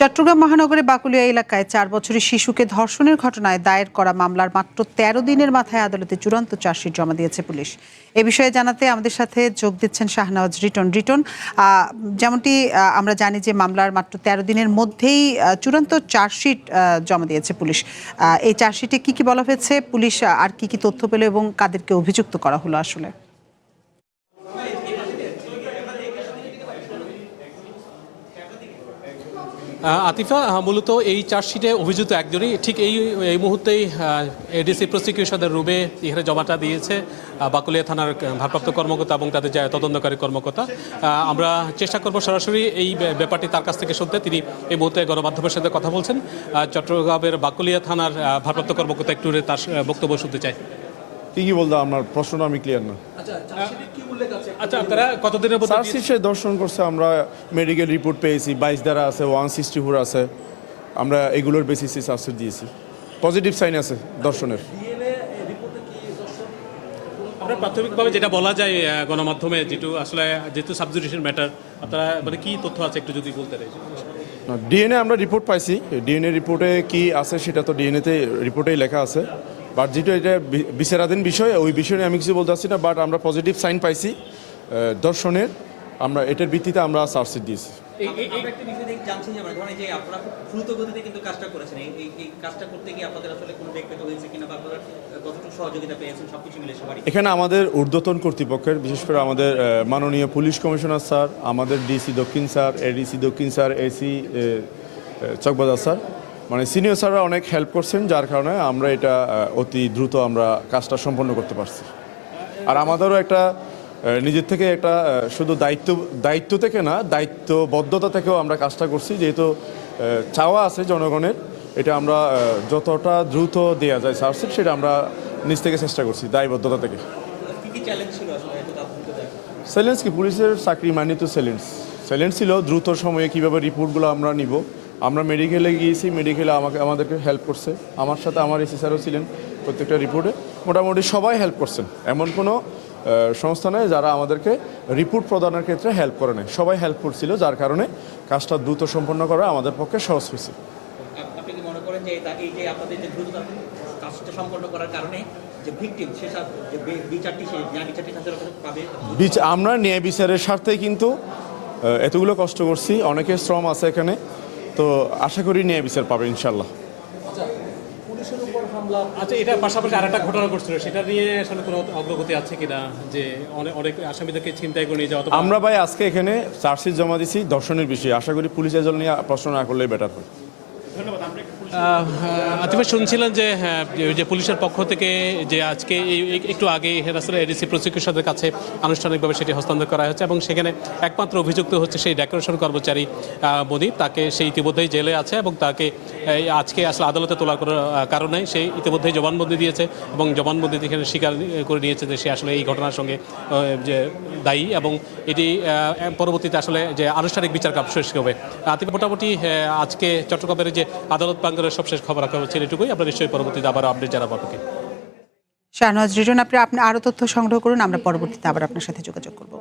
চট্টগ্রাম মহানগরের বাকুলিয়া এলাকায় ৪ বছরের শিশুকে ধর্ষণের ঘটনায় দায়ের করা মামলার মাত্র ১৩ দিনের মাথায় আদালতে চূড়ান্ত চার্জশিট জমা দিয়েছে পুলিশ। এ বিষয়ে জানাতে আমাদের সাথে যোগ দিচ্ছেন শাহনওয়াজ রিটন। যেমনটি আমরা জানি যে মামলার মাত্র ১৩ দিনের মধ্যেই চূড়ান্ত চার্জশিট জমা দিয়েছে পুলিশ। এই চার্জশিটে কি বলা হয়েছে, পুলিশ আর কি তথ্য পেল এবং কাদেরকে অভিযুক্ত করা হলো আসলে? আতিফা, মূলত এই চার্জশিটে অভিযুক্ত একজনই, ঠিক এই মুহূর্তেই এডিসি প্রসিকিউশনের রুমে এখানে জমাটা দিয়েছে বাকুলিয়া থানার ভারপ্রাপ্ত কর্মকর্তা এবং তাদের যে তদন্তকারী কর্মকর্তা। আমরা চেষ্টা করব সরাসরি এই ব্যাপারটি তার কাছ থেকে শুনতে। তিনি এই মুহূর্তে গণমাধ্যমের সাথে কথা বলছেন। চট্টগ্রামের বাকুলিয়া থানার ভারপ্রাপ্ত কর্মকর্তা একটু তার বক্তব্য শুনতে চাই। কি বলতো আপনার প্রশ্নটা আমি ক্লিয়ার না। আচ্ছা, আপনারা কতদিনের মধ্যে চার্জশিটে দর্শন করছে? আমরা মেডিকেল রিপোর্ট পেয়েছি, 22 ধারা আছে, 164 আছে, আমরা এগুলোর বেসিসে চার্জশিট দিয়েছি। পজিটিভ সাইন আছে দর্শনের। আমরা প্রাথমিকভাবে যেটা বলা যায় গণমাধ্যমে, যেহেতু সাবজুডিশন ম্যাটার, আপনারা মানে কি তথ্য আছে একটু যদি বলতে চাই। ডিএনএ আমরা রিপোর্ট পাইছি, ডিএনএ রিপোর্টে কি আছে সেটা তো ডিএনএতে রিপোর্টেই লেখা আছে। বাট যেটা এটা বিচারাধীন বিষয়, ওই বিষয়ে আমি কিছু বলতে পারছি না। বাট আমরা পজিটিভ সাইন পাইছি দর্শনের, আমরা এটার ভিত্তিতে আমরা চার্জশিট দিয়েছি। এখানে আমাদের ঊর্ধ্বতন কর্তৃপক্ষের, বিশেষ করে আমাদের মাননীয় পুলিশ কমিশনার স্যার, আমাদের ডিসি দক্ষিণ স্যার, এডিসি দক্ষিণ স্যার, এসি চকবাজার স্যার, মানে সিনিয়র স্যাররা অনেক হেল্প করছেন, যার কারণে আমরা এটা অতি দ্রুত আমরা কাজটা সম্পন্ন করতে পারছি। আর আমাদেরও একটা নিজের থেকে একটা শুধু দায়িত্ব থেকে না, দায়িত্ববদ্ধতা থেকেও আমরা কাজটা করছি, যেহেতু চাওয়া আছে জনগণের, এটা আমরা যতটা দ্রুত দেওয়া যায় চার্জশিট, সেটা আমরা নিজ থেকে চেষ্টা করছি, দায়বদ্ধতা থেকে। চ্যালেঞ্জ কি? পুলিশের চাকরি মানে তো চ্যালেঞ্জ ছিল দ্রুত সময়ে কীভাবে রিপোর্টগুলো আমরা নিব। আমরা মেডিকেলে গিয়েছি, মেডিকেলে আমাদেরকে হেল্প করছে, আমার সাথে আমার এসি স্যারও ছিলেন প্রত্যেকটা রিপোর্টে। মোটামুটি সবাই হেল্প করছেন, এমন কোনো সংস্থা নেই যারা আমাদেরকে রিপোর্ট প্রদানের ক্ষেত্রে হেল্প করে নেয়। সবাই হেল্প করছিল, যার কারণে কাজটা দ্রুত সম্পন্ন করা আমাদের পক্ষে সহজ হয়েছে। আপনি কি মনে করেন যে এই যে আপনাদের যে দ্রুত কাজটা সম্পন্ন করার কারণে যে ভিকটিম সে বিচারটি পাবে? আমরা ন্যায় বিচারের স্বার্থে কিন্তু এতগুলো কষ্ট করছি, অনেকের শ্রম আছে এখানে, তো আশা করি ন্যায় বিচার পাবে ইনশাল্লাহ। আচ্ছা, এটার পাশাপাশি আরেকটা ঘটনা ঘটছিল, সেটা নিয়ে আসলে কোনো অগ্রগতি আছে কিনা, যে অনেক আসামিদেরকে ছিনতাই করে নিয়ে যাওয়া? আমরা ভাই আজকে এখানে চার্জশিট জমা দিছি দর্শনের বিষয়ে, আশা করি পুলিশ এজল নিয়ে প্রশ্ন না করলেই বেটার হয়। আতিফা, শুনছিলেন যে পুলিশের পক্ষ থেকে যে আজকে একটু আগে আসলে এডিসি প্রসিকিউশনের কাছে আনুষ্ঠানিকভাবে সেটি হস্তান্তর করা হয়েছে এবং সেখানে একমাত্র অভিযুক্ত হচ্ছে সেই ডেকোরেশন কর্মচারী মনির। তাকে সে ইতিমধ্যেই জেলে আছে এবং তাকে আজকে আসলে আদালতে তোলার কারণে সে ইতিমধ্যেই জবানবন্দি দিয়েছে এবং জবানবন্দি এখানে স্বীকার করে নিয়েছে যে সে আসলে এই ঘটনার সঙ্গে যে দায়ী এবং এটি পরবর্তীতে আসলে যে আনুষ্ঠানিক বিচার কাজ শেষ হবে। আতিফা, মোটামুটি আজকে চট্টগ্রামের যে আদালত প্রাঙ্গণের সবশেষ খবর রাখা হচ্ছে এটুকুই। আমরা নিশ্চয়ই পরবর্তীতে আবার আপডেট জানাবো আপনাকে। শাহনওয়াজ রিটন, আপনি আরও তথ্য সংগ্রহ করুন, আমরা পরবর্তীতে আবার আপনার সাথে যোগাযোগ করব।